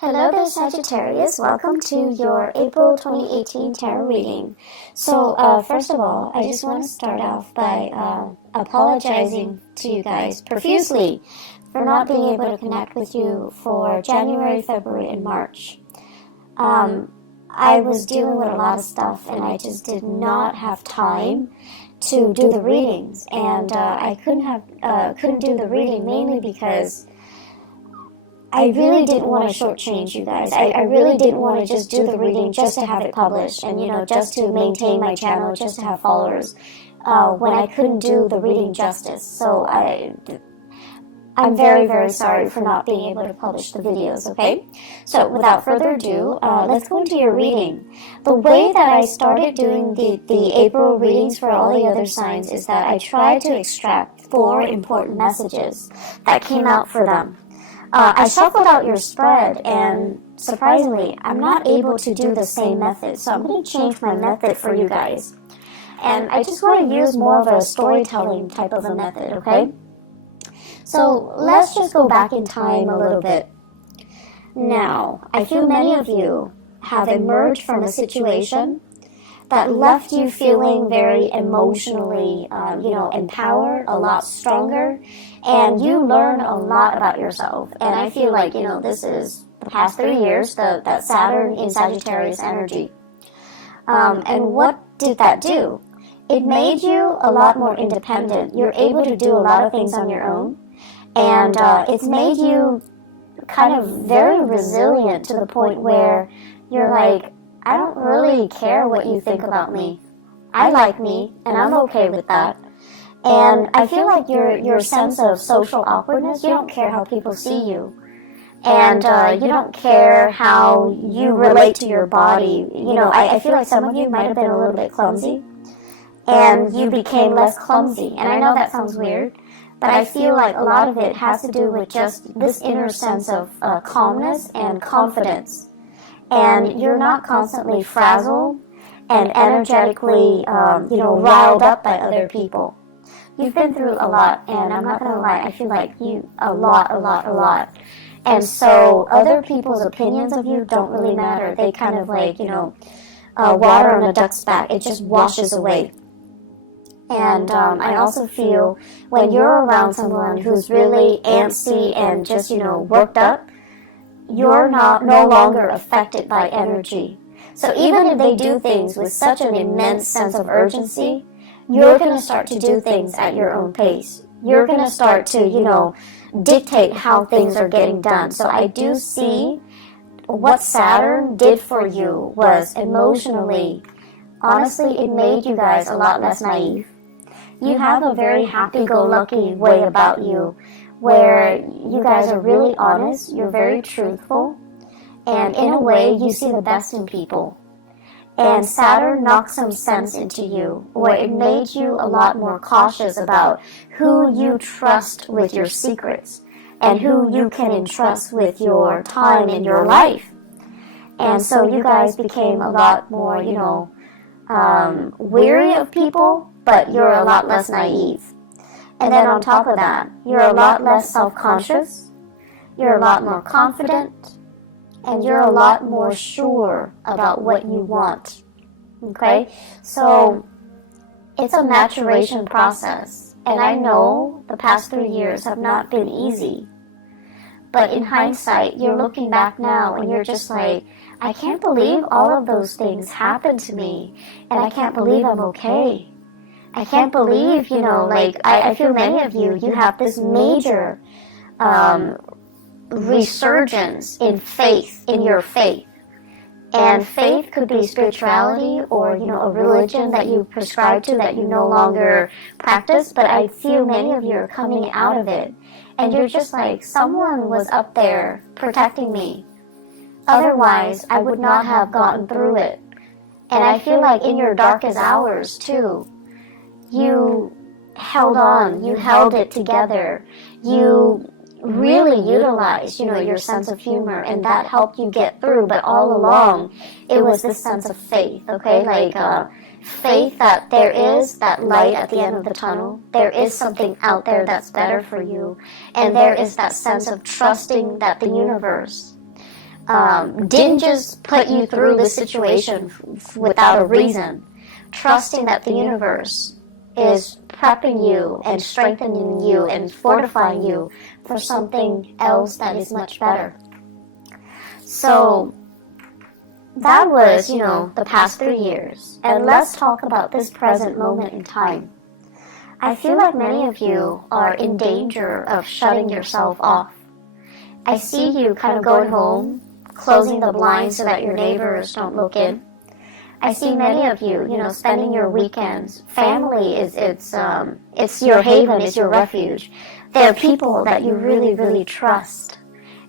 Hello there, Sagittarius. Welcome to your April 2018 tarot reading. So, first of all, I just want to start off by apologizing to you guys profusely for not being able to connect with you for January, February, and March. I was dealing with a lot of stuff, and I just did not have time to do the readings, and I couldn't do the reading mainly because I really didn't want to shortchange you guys. I really didn't want to just do the reading just to have it published and, just to maintain my channel, just to have followers, when I couldn't do the reading justice. So I'm very, very sorry for not being able to publish the videos, okay? So without further ado, let's go into your reading. The way that I started doing the April readings for all the other signs is that I tried to extract 4 important messages that came out for them. I shuffled out your spread, and surprisingly, I'm not able to do the same method, so I'm going to change my method for you guys. And I just want to use more of a storytelling type of a method, okay? So let's just go back in time a little bit. Now, I feel many of you have emerged from a situation that left you feeling very emotionally, empowered, a lot stronger, and you learn a lot about yourself. And I feel like, this is the past 3 years, that Saturn in Sagittarius energy. And what did that do? It made you a lot more independent. You're able to do a lot of things on your own. And it's made you kind of very resilient to the point where you're like, I don't really care what you think about me. I like me, and I'm okay with that. And I feel like your sense of social awkwardness, you don't care how people see you. And you don't care how you relate to your body. I feel like some of you might have been a little bit clumsy, and you became less clumsy. And I know that sounds weird, but I feel like a lot of it has to do with just this inner sense of calmness and confidence. And you're not constantly frazzled and energetically, riled up by other people. You've been through a lot, and I'm not going to lie, I feel like a lot. And so other people's opinions of you don't really matter. They kind of like, water on a duck's back. It just washes away. And I also feel when you're around someone who's really antsy and just, worked up, you're no longer affected by energy. So even if they do things with such an immense sense of urgency, you're going to start to do things at your own pace. You're going to start to, dictate how things are getting done. So I do see what Saturn did for you was emotionally, honestly, it made you guys a lot less naive. You have a very happy-go-lucky way about you, where you guys are really honest, you're very truthful, and in a way you see the best in people. And Saturn knocked some sense into you, where it made you a lot more cautious about who you trust with your secrets, and who you can entrust with your time in your life. And so you guys became a lot more, weary of people, but you're a lot less naive. And then on top of that, you're a lot less self-conscious, you're a lot more confident, and you're a lot more sure about what you want. Okay? So it's a maturation process. And I know the past 3 years have not been easy. But in hindsight, you're looking back now and you're just like, I can't believe all of those things happened to me. And I can't believe I'm okay. I can't believe, I feel many of you have this major resurgence in faith, in your faith. And faith could be spirituality or, a religion that you prescribe to that you no longer practice. But I feel many of you are coming out of it. And you're just like, someone was up there protecting me. Otherwise, I would not have gotten through it. And I feel like in your darkest hours, too, you held on, you held it together, you really utilized, your sense of humor, and that helped you get through. But all along, it was this sense of faith, okay? Faith that there is that light at the end of the tunnel. There is something out there that's better for you. And there is that sense of trusting that the universe didn't just put you through the situation without a reason, trusting that the universe is prepping you and strengthening you and fortifying you for something else that is much better. So that was, the past 3 years. And let's talk about this present moment in time. I feel like many of you are in danger of shutting yourself off. I see you kind of going home, closing the blinds so that your neighbors don't look in. I see many of you, spending your weekends. Family it's your haven, it's your refuge. They're people that you really, really trust.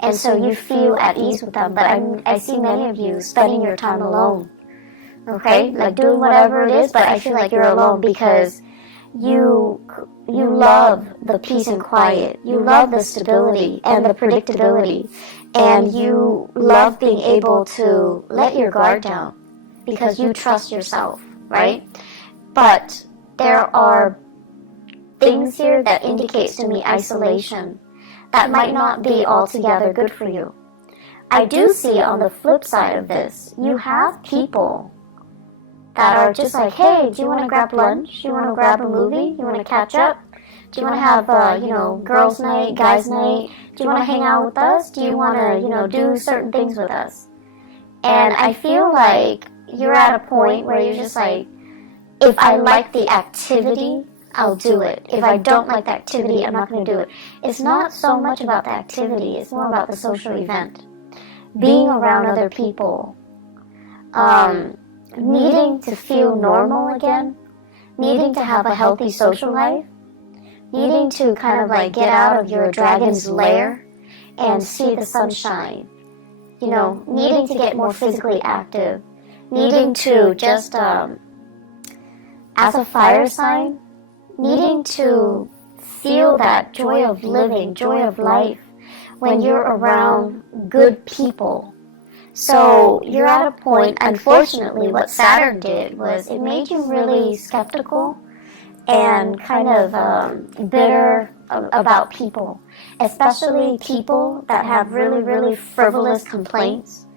And so you feel at ease with them. But I see many of you spending your time alone. Okay? Like doing whatever it is, but I feel like you're alone because you love the peace and quiet. You love the stability and the predictability. And you love being able to let your guard down because you trust yourself, right? But there are things here that indicates to me isolation that might not be altogether good for you. I do see on the flip side of this, you have people that are just like, hey, do you want to grab lunch? Do you want to grab a movie? You want to catch up? Do you want to have, girls' night, guys' night? Do you want to hang out with us? Do you want to, do certain things with us? And I feel like you're at a point where you're just like, if I like the activity, I'll do it. If I don't like the activity, I'm not going to do it. It's not so much about the activity. It's more about the social event. Being around other people. Needing to feel normal again. Needing to have a healthy social life. Needing to kind of like get out of your dragon's lair and see the sunshine. Needing to get more physically active. Needing to just, as a fire sign, needing to feel that joy of living, joy of life when you're around good people. So you're at a point, unfortunately, what Saturn did was it made you really skeptical and kind of bitter about people, especially people that have really, really frivolous complaints.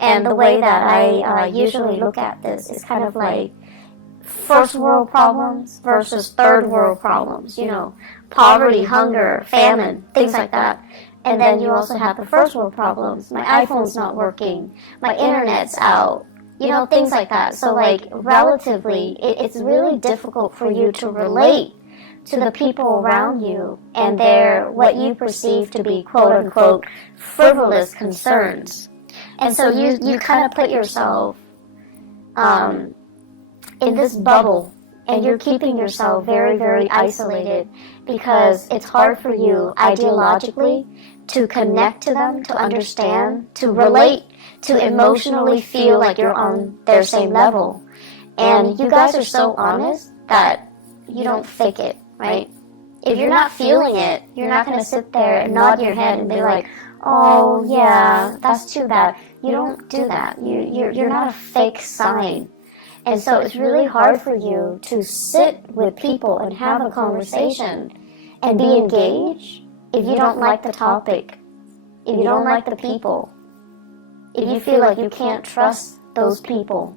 And the way that I usually look at this is kind of like first world problems versus third world problems, poverty, hunger, famine, things like that. And then you also have the first world problems. My iPhone's not working, my internet's out, things like that. So like relatively, it's really difficult for you to relate to the people around you and their, what you perceive to be quote unquote frivolous concerns. And so you kind of put yourself in this bubble, and you're keeping yourself very, very isolated because it's hard for you ideologically to connect to them, to understand, to relate, to emotionally feel like you're on their same level. And you guys are so honest that you don't fake it, right? If you're not feeling it, you're not going to sit there and nod your head and be like, oh yeah, that's too bad. You don't do that. You're not a fake sign. And so it's really hard for you to sit with people and have a conversation and be engaged if you don't like the topic, if you don't like the people, if you feel like you can't trust those people.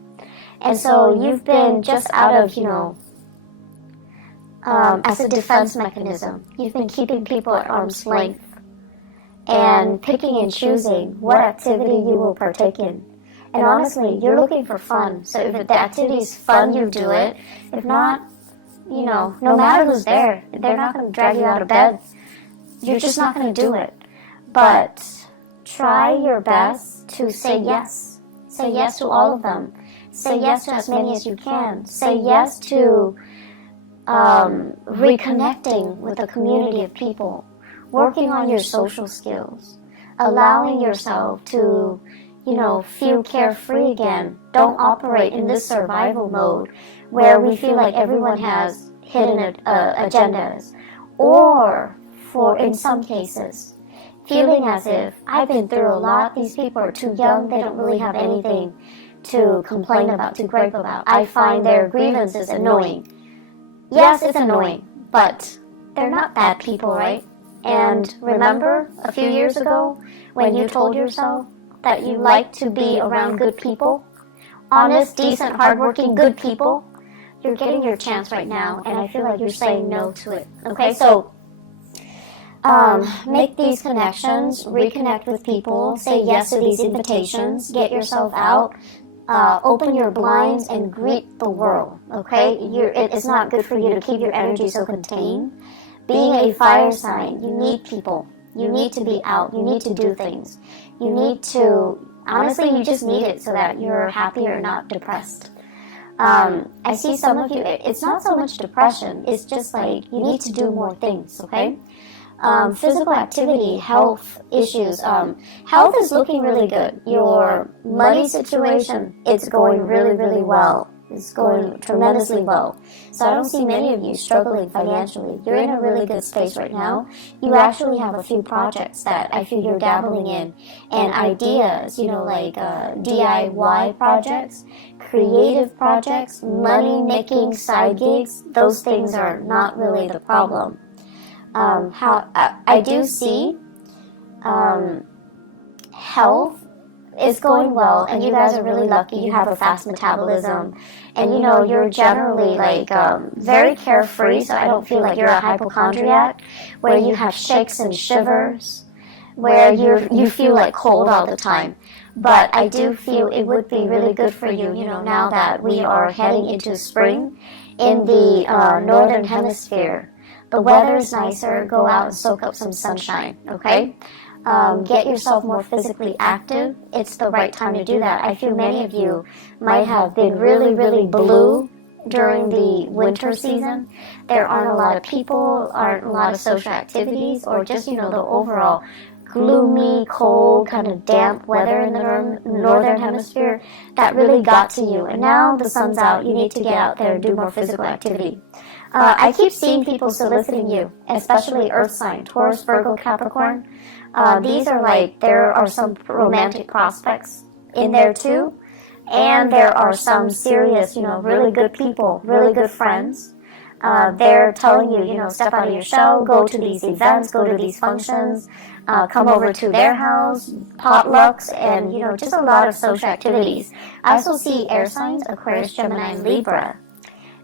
And so you've been just out of, as a defense mechanism, you've been keeping people at arm's length and picking and choosing what activity you will partake in. And honestly, you're looking for fun. So if the activity is fun, you do it. If not, no matter who's there, they're not going to drag you out of bed. You're just not going to do it. But try your best to say yes. Say yes to all of them. Say yes to as many as you can. Say yes to reconnecting with a community of people. Working on your social skills. Allowing yourself to feel carefree again. Don't operate in this survival mode where we feel like everyone has hidden agendas. Or, in some cases, feeling as if I've been through a lot, these people are too young, they don't really have anything to complain about, to gripe about. I find their grievances annoying. Yes, it's annoying, but they're not bad people, right? And remember a few years ago when you told yourself that you like to be around good people, honest, decent, hardworking, good people? You're getting your chance right now, and I feel like you're saying no to it. Okay, so make these connections, reconnect with people, say yes to these invitations, get yourself out, open your blinds and greet the world, okay? It's not good for you to keep your energy so contained. Being a fire sign, you need people. You need to be out. You need to do things. You need to, honestly, you just need it so that you're happier, not depressed. I see some of you, it's not so much depression, it's just like you need to do more things, okay? Physical activity, health issues. Health is looking really good. Your money situation, it's going really, really well. It's going tremendously well. So I don't see many of you struggling financially. You're in a really good space right now. You actually have a few projects that I feel you're dabbling in, and ideas, like DIY projects, creative projects, money-making side gigs. Those things are not really the problem. I do see health is going well, and you guys are really lucky. You have a fast metabolism, and you're generally very carefree, so I don't feel like you're a hypochondriac where you have shakes and shivers, where you feel like cold all the time. But I do feel it would be really good for you, now that we are heading into spring in the northern hemisphere. The weather is nicer. Go out and soak up some sunshine, okay? Get yourself more physically active. It's the right time to do that. I feel many of you might have been really, really blue during the winter season. There aren't a lot of people, aren't a lot of social activities, or just, the overall gloomy, cold, kind of damp weather in the northern hemisphere that really got to you. And now the sun's out. You need to get out there and do more physical activity. I keep seeing people soliciting you, especially earth sign, Taurus, Virgo, Capricorn. These are there are some romantic prospects in there too. And there are some serious, really good people, really good friends. They're telling you, step out of your shell, go to these events, go to these functions, come over to their house, potlucks, and, just a lot of social activities. I also see air signs, Aquarius, Gemini, and Libra.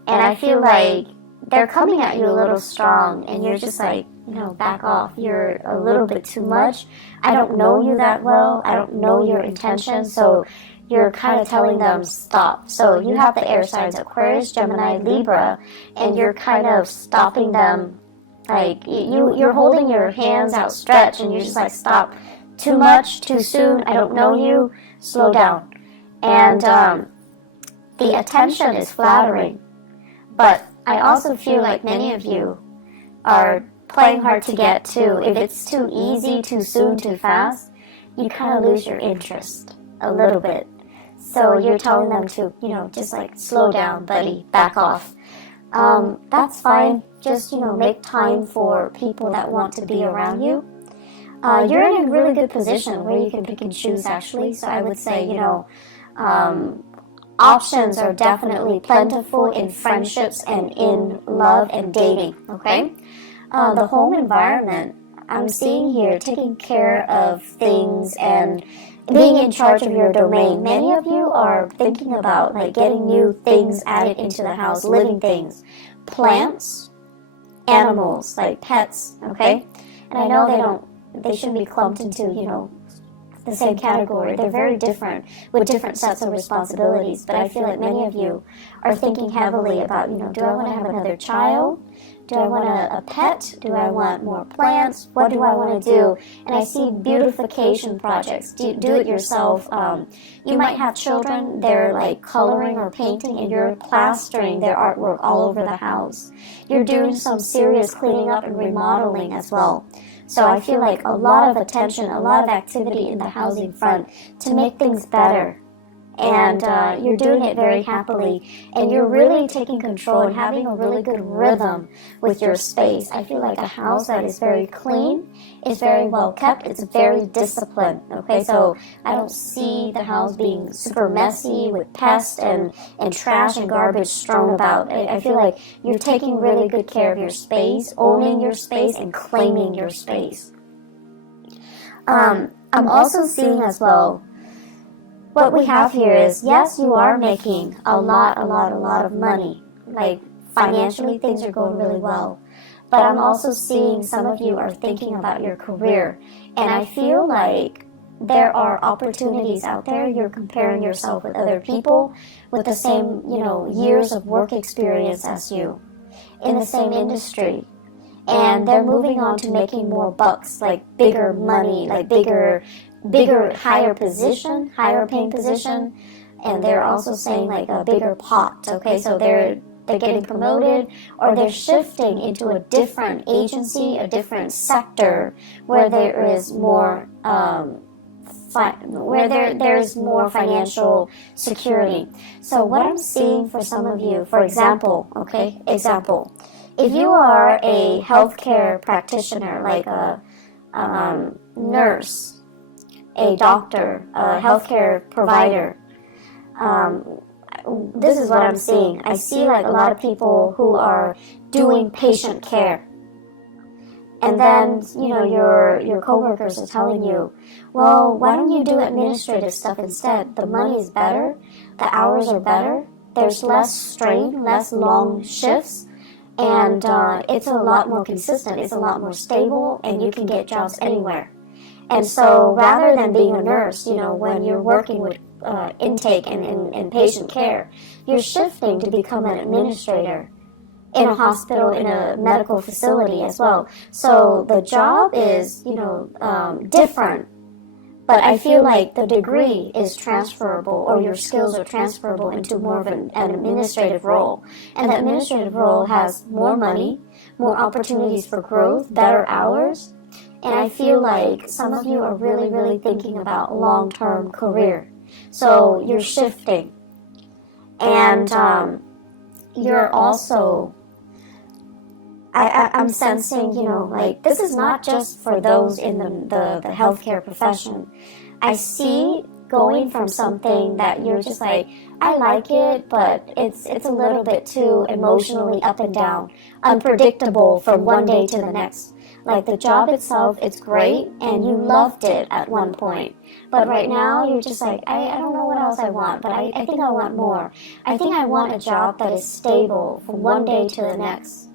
And I feel like they're coming at you a little strong, and you're just back off. You're a little bit too much. I don't know you that well. I don't know your intentions, so you're kind of telling them stop. So you have the air signs, Aquarius, Gemini, Libra, and you're kind of stopping them. You're holding your hands outstretched, and you're just stop. Too much, too soon, I don't know you, slow down. And the attention is flattering, but I also feel like many of you are playing hard to get to. If it's too easy, too soon, too fast, you kind of lose your interest a little bit. So you're telling them to, just slow down, buddy, back off. That's fine. Just, make time for people that want to be around you. You're in a really good position where you can pick and choose, actually. So I would say, options are definitely plentiful in friendships and in love and dating, okay? The home environment, I'm seeing here, taking care of things and being in charge of your domain. Many of you are thinking about getting new things added into the house, living things, plants, animals, like pets, okay? And I know they shouldn't be clumped into, the same category. They're very different with different sets of responsibilities, but I feel like many of you are thinking heavily about, do I want to have another child? Do I want a pet? Do I want more plants? What do I want to do? And I see beautification projects. Do it yourself. You might have children, they're coloring or painting, and you're plastering their artwork all over the house. You're doing some serious cleaning up and remodeling as well. So I feel like a lot of attention, a lot of activity in the housing front to make things better and you're doing it very happily, and you're really taking control and having a really good rhythm with your space. I feel like a house that is very clean, is very well kept, it's very disciplined, okay? So I don't see the house being super messy with pests and trash and garbage strewn about. I feel like you're taking really good care of your space, owning your space, and claiming your space. I'm also seeing as well, what we have here is, yes, you are making a lot of money. Like, financially, things are going really well. But I'm also seeing some of you are thinking about your career. And I feel like there are opportunities out there. You're comparing yourself with other people with the same, years of work experience as you, in the same industry. And they're moving on to making more bucks, like bigger money, like bigger, higher position, higher paying position. And they're also saying like a bigger pot, okay? So they're getting promoted, or they're shifting into a different agency, a different sector where there is more, there's more financial security. So what I'm seeing for some of you, for example, if you are a healthcare practitioner, like a nurse, a doctor, a healthcare provider, this is what I'm seeing. I see like a lot of people who are doing patient care. And then, your coworkers are telling you, well, why don't you do administrative stuff instead? The money is better, the hours are better, there's less strain, less long shifts, and it's a lot more consistent, it's a lot more stable, and you can get jobs anywhere. And so rather than being a nurse, when you're working with intake and patient care, you're shifting to become an administrator in a hospital, in a medical facility as well. So the job is, different, but I feel like the degree is transferable, or your skills are transferable into more of an administrative role. And the administrative role has more money, more opportunities for growth, better hours. And I feel like some of you are really, really thinking about long-term career. So you're shifting. And you're also, I'm sensing, this is not just for those in the healthcare profession. I see going from something that you're just like, I like it, but it's a little bit too emotionally up and down, unpredictable from one day to the next. Like the job itself, it's great, and you loved it at one point. But right now, you're just like, I don't know what else I want, but I think I want more. I think I want a job that is stable from one day to the next.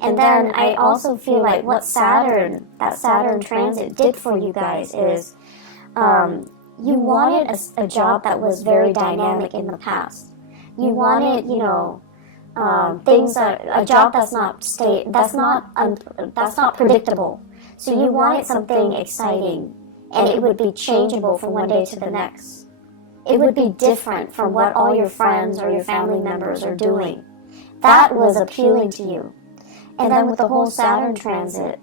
And then I also feel like what that Saturn transit did for you guys is, you wanted a job that was very dynamic in the past. You wanted, a job that's not predictable. So you wanted something exciting, and it would be changeable from one day to the next. It would be different from what all your friends or your family members are doing. That was appealing to you. And then with the whole Saturn transit,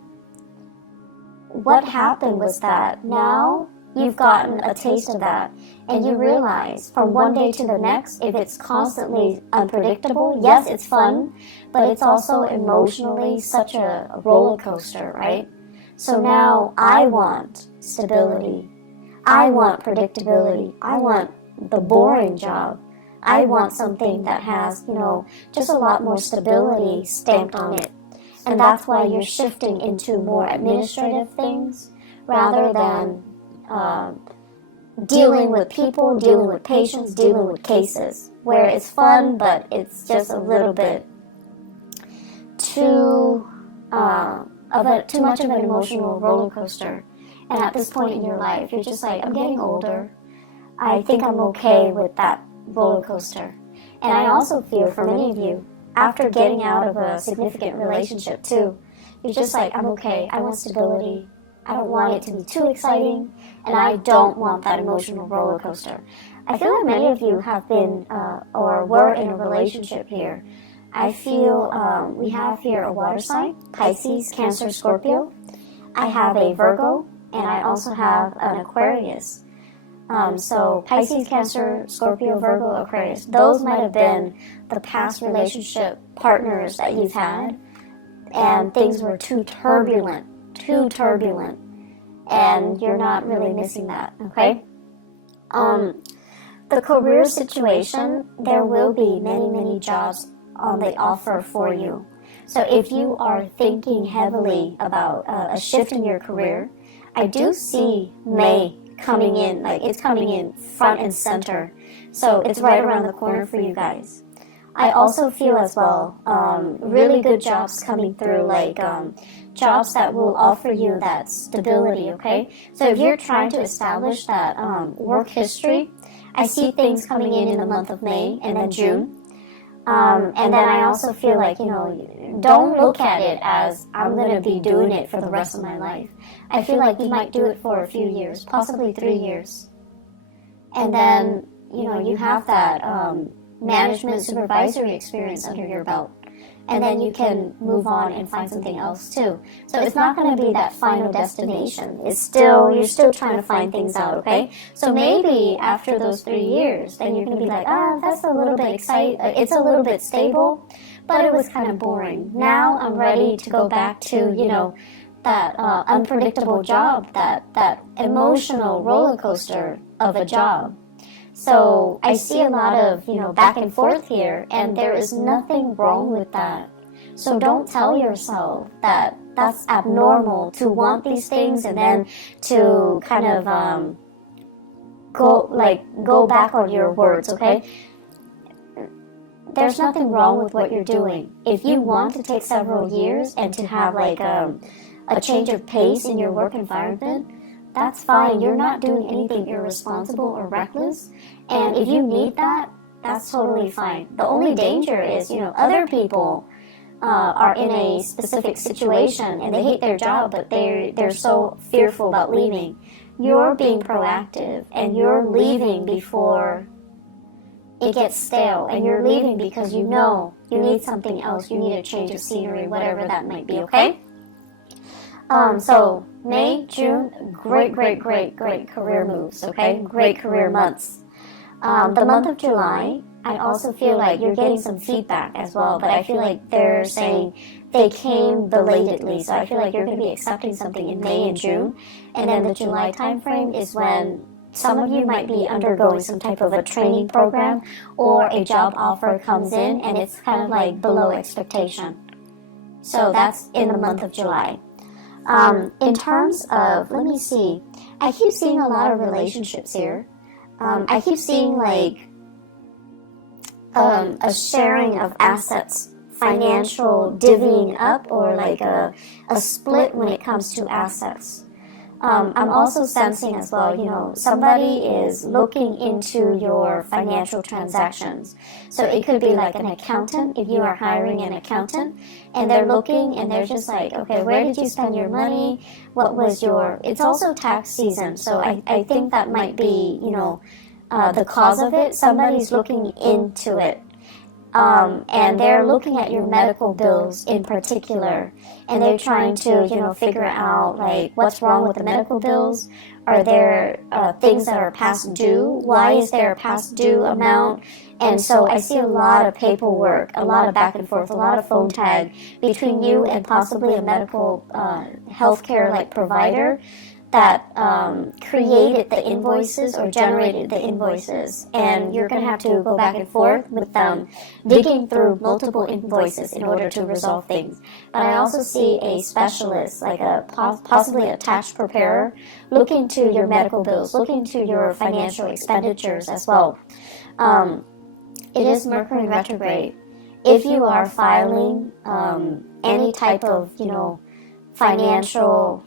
what happened was that now you've gotten a taste of that, and you realize from one day to the next, if it's constantly unpredictable, yes, it's fun, but it's also emotionally such a roller coaster, right? So now I want stability. I want predictability. I want the boring job. I want something that has, just a lot more stability stamped on it. And that's why you're shifting into more administrative things rather than dealing with people, dealing with patients, dealing with cases, where it's fun, but it's just a little bit too much of an emotional roller coaster. And at this point in your life, you're just like, I'm getting older. I think I'm okay with that roller coaster. And I also feel for many of you, after getting out of a significant relationship too, you're just like, I'm okay, I want stability. I don't want it to be too exciting, and I don't want that emotional roller coaster. I feel like many of you have been or were in a relationship here. I feel we have here a water sign, Pisces, Cancer, Scorpio. I have a Virgo, and I also have an Aquarius. So Pisces, Cancer, Scorpio, Virgo, Aquarius, those might have been the past relationship partners that you've had, and things were too turbulent, and you're not really missing that, okay? The career situation, there will be many jobs on the offer for you. So if you are thinking heavily about a shift in your career, I do see May coming in, like it's coming in front and center. So it's right around the corner for you guys. I also feel as well, really good jobs coming through, like jobs that will offer you that stability, okay? So if you're trying to establish that work history, I see things coming in the month of May and then June. And then I also feel like, don't look at it as I'm going to be doing it for the rest of my life. I feel like you might do it for a few years, possibly 3 years. And then, you have that management supervisory experience under your belt. And then you can move on and find something else too. So it's not going to be that final destination. You're still trying to find things out, okay? So maybe after those 3 years, then you're going to be like, that's a little bit exciting. It's a little bit stable, but it was kind of boring. Now I'm ready to go back to, that unpredictable job, that emotional roller coaster of a job. So I see a lot of, back and forth here, and there is nothing wrong with that. So don't tell yourself that that's abnormal to want these things and then to kind of go back on your words, okay? There's nothing wrong with what you're doing. If you want to take several years and to have like a change of pace in your work environment, that's fine. You're not doing anything irresponsible or reckless. And if you need that, that's totally fine. The only danger is, other people are in a specific situation and they hate their job, but they're so fearful about leaving. You're being proactive and you're leaving before it gets stale, and you're leaving because you need something else. You need a change of scenery, whatever that might be, okay? So May, June, great career moves, okay? Great career months. The month of July, I also feel like you're getting some feedback as well, but I feel like they're saying they came belatedly, so I feel like you're going to be accepting something in May and June, and then the July time frame is when some of you might be undergoing some type of a training program or a job offer comes in and it's kind of like below expectation. So that's in the month of July. In terms of, let me see, I keep seeing a lot of relationships here. I keep seeing like a sharing of assets, financial divvying up, or like a split when it comes to assets. I'm also sensing as well, somebody is looking into your financial transactions. So it could be like an accountant, if you are hiring an accountant, and they're looking and they're just like, okay, where did you spend your money? What was it's also tax season, so I think that might be, the cause of it. Somebody's looking into it. And they're looking at your medical bills in particular, and they're trying to, figure out like what's wrong with the medical bills. Are there things that are past due? Why is there a past due amount? And so I see a lot of paperwork, a lot of back and forth, a lot of phone tag between you and possibly a medical healthcare like provider that created the invoices or generated the invoices, and you're going to have to go back and forth with them, digging through multiple invoices in order to resolve things. But I also see a specialist, like possibly a tax preparer, look into your medical bills, look into your financial expenditures as well. It is Mercury retrograde. If you are filing any type of, financial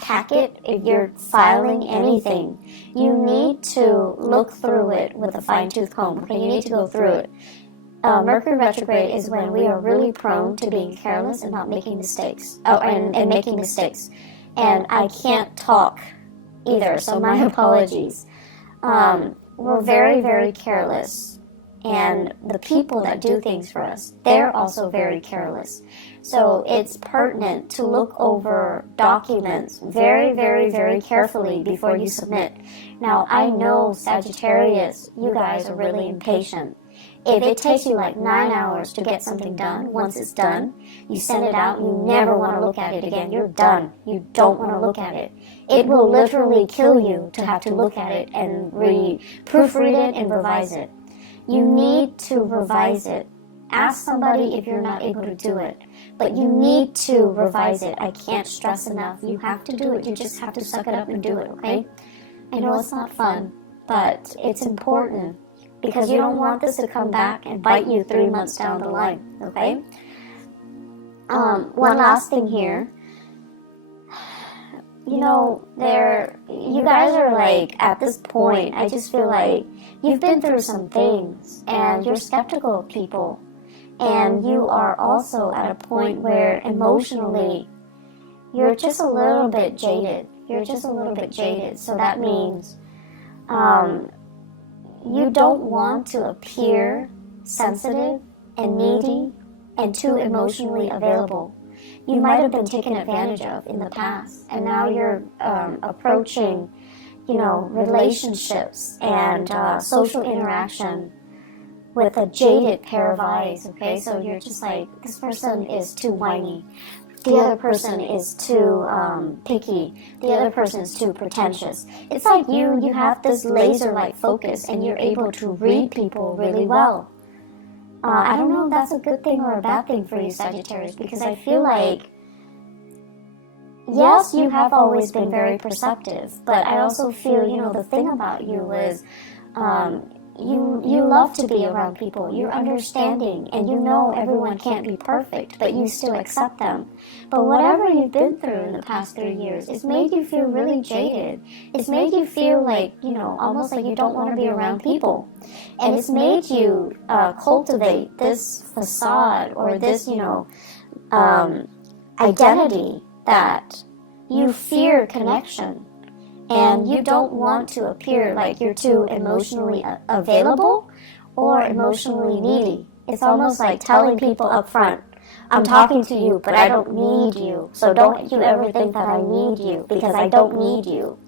packet, if you're filing anything, you need to look through it with a fine-tooth comb. Okay, you need to go through it. Mercury retrograde is when we are really prone to being careless and not making mistakes. And making mistakes. And I can't talk either, so my apologies. We're very, very careless. And the people that do things for us, they're also very careless. So it's pertinent to look over documents very, very, very carefully before you submit. Now, I know Sagittarius, you guys are really impatient. If it takes you like 9 hours to get something done, once it's done, you send it out, you never want to look at it again. You're done. You don't want to look at it. It will literally kill you to have to look at it and proofread it and revise it. You need to revise it. Ask somebody if you're not able to do it. But you need to revise it. I can't stress enough. You have to do it. You just have to suck it up and do it, okay? I know it's not fun, but it's important because you don't want this to come back and bite you 3 months down the line, okay? One last thing here. You know, you guys are like, at this point, I just feel like you've been through some things and you're skeptical of people. And you are also at a point where emotionally, you're just a little bit jaded. You're just a little bit jaded. So that means you don't want to appear sensitive and needy and too emotionally available. You might have been taken advantage of in the past, and now you're approaching, relationships and social interaction with a jaded pair of eyes, okay? So you're just like, this person is too whiny. The other person is too picky. The other person is too pretentious. It's like you have this laser-like focus and you're able to read people really well. I don't know if that's a good thing or a bad thing for you, Sagittarius, because I feel like, yes, you have always been very perceptive, but I also feel, the thing about you is you love to be around people. You're understanding, and you know everyone can't be perfect, but you still accept them. But whatever you've been through in the past 3 years, it's made you feel really jaded. It's made you feel like, almost like you don't want to be around people. And it's made you cultivate this facade or this, identity that you fear connection. And you don't want to appear like you're too emotionally available or emotionally needy. It's almost like telling people up front, I'm talking to you, but I don't need you. So don't you ever think that I need you, because I don't need you.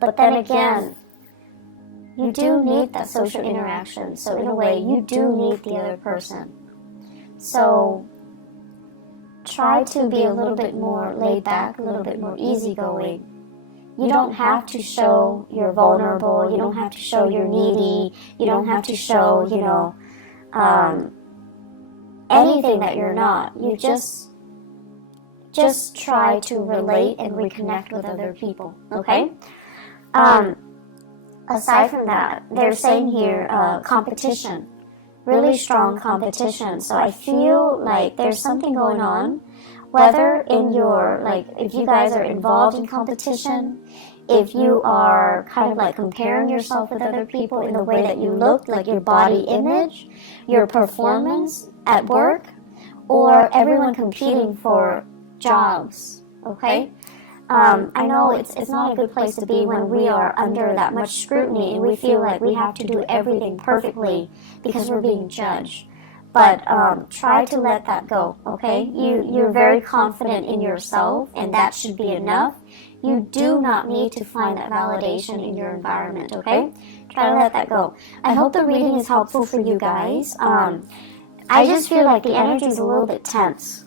But then again, you do need that social interaction. So in a way, you do need the other person. So try to be a little bit more laid back, a little bit more easygoing. You don't have to show you're vulnerable. You don't have to show you're needy. You don't have to show, anything that you're not. You just try to relate and reconnect with other people, okay? Aside from that, they're saying here competition, really strong competition. So I feel like there's something going on. Whether in your, if you guys are involved in competition, if you are kind of like comparing yourself with other people in the way that you look, like your body image, your performance at work, or everyone competing for jobs, okay? I know it's not a good place to be when we are under that much scrutiny and we feel like we have to do everything perfectly because we're being judged. But try to let that go, okay? You're very confident in yourself, and that should be enough. You do not need to find that validation in your environment, okay? Try to let that go. I hope the reading is helpful for you guys. I just feel like the energy is a little bit tense.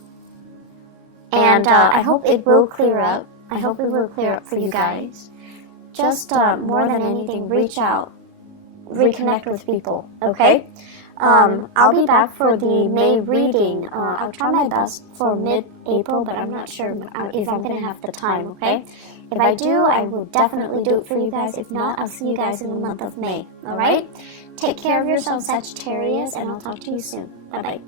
And I hope it will clear up. I hope it will clear up for you guys. Just more than anything, reach out. Reconnect with people, okay? I'll be back for the May reading. I'll try my best for mid-April, but I'm not sure if I'm going to have the time, okay? If I do, I will definitely do it for you guys. If not, I'll see you guys in the month of May, alright? Take care of yourself, Sagittarius, and I'll talk to you soon. Bye-bye.